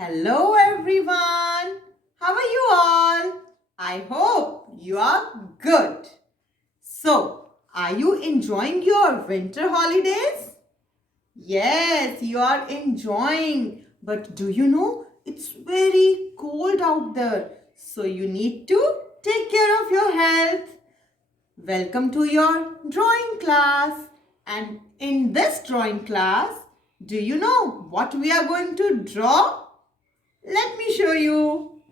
Hello everyone. How are you all? I hope you are good. So, are you enjoying your winter holidays? Yes, you are enjoying. But do you know it's very cold out there. So you need to take care of your health. Welcome to your drawing class. And in this drawing class, do you know what we are going to draw? Let me show you.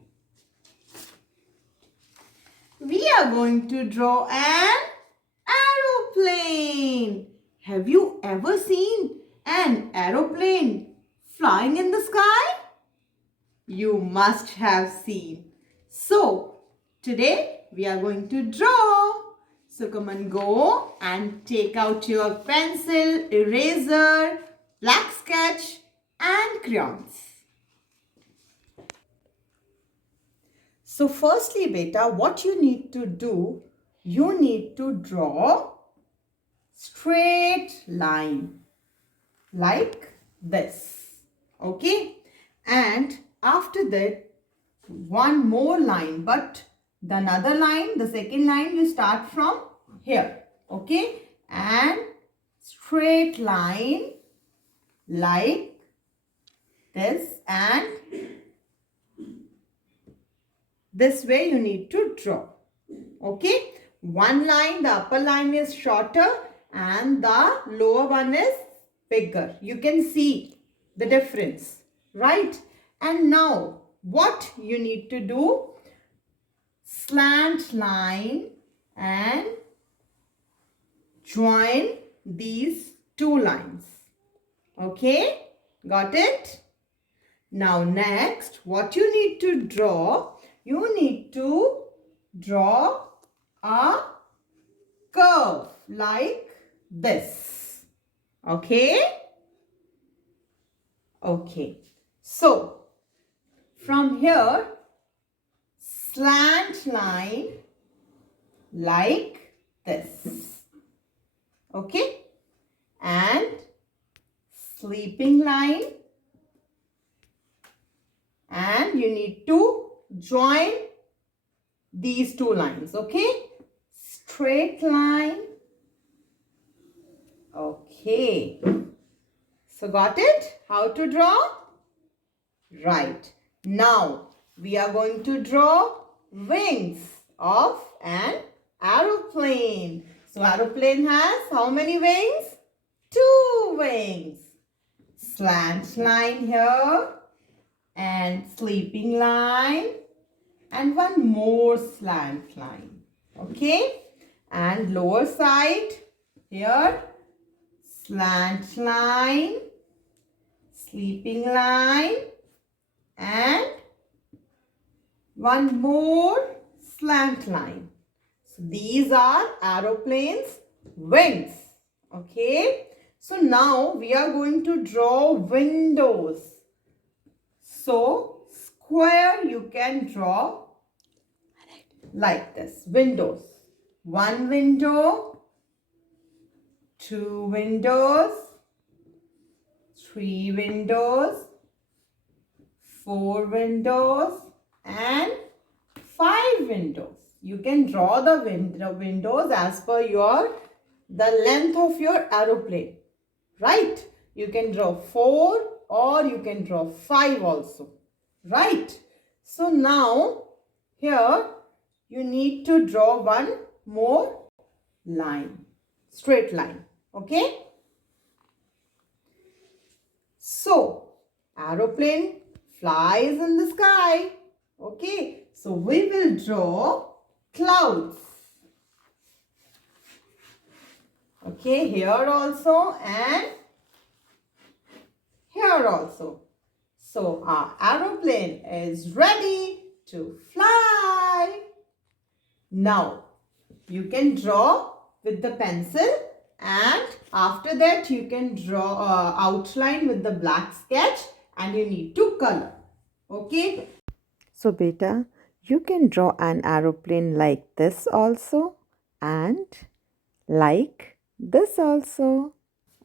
We are going to draw an aeroplane. Have you ever seen an aeroplane flying in the sky? You must have seen. So, today we are going to draw. So, come and go and take out your pencil, eraser, black sketch and crayons. So firstly, beta, what you need to do, you need to draw straight line like this. Okay? And after that, one more line, but the another line, the second line, you start from here. Okay? And straight line like this, and this way you need to draw. Okay, one line, the upper line is shorter and the lower one is bigger. You can see the difference, right? And now what you need to do, slant line and join these two lines. Okay, got it? Now next, what you need to draw, you need to draw a curve like this. Okay? Okay. So, from here, slant line like this. Okay? And sleeping line. And you need to join these two lines. Okay? Straight line. Okay. So got it? How to draw? Right. Now we are going to draw wings of an aeroplane. So aeroplane has how many wings? 2 wings. Slant line here and sleeping line and one more slant line. Okay? And lower side here, slant line, sleeping line and one more slant line. So these are aeroplane's wings. Okay? So now we are going to draw windows. So square you can draw like this, windows. One window, 2 windows, 3 windows, 4 windows and 5 windows. You can draw the windows as per the length of your aeroplane, right? You can draw 4 or you can draw 5 also, right? So now here you need to draw one more line, straight line. Okay? So aeroplane flies in the sky. Okay? So we will draw clouds. Okay, here also and here also. So our aeroplane is ready to fly. Now you can draw with the pencil and after that you can draw outline with the black sketch and you need to color. Okay. So beta, you can draw an aeroplane like this also and like this also.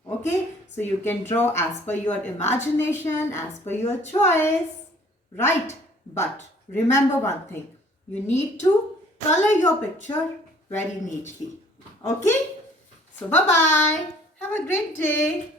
Okay. So you can draw as per your imagination, as per your choice. right? But remember one thing, you need to color your picture very neatly. Okay? So bye-bye. Have a great day.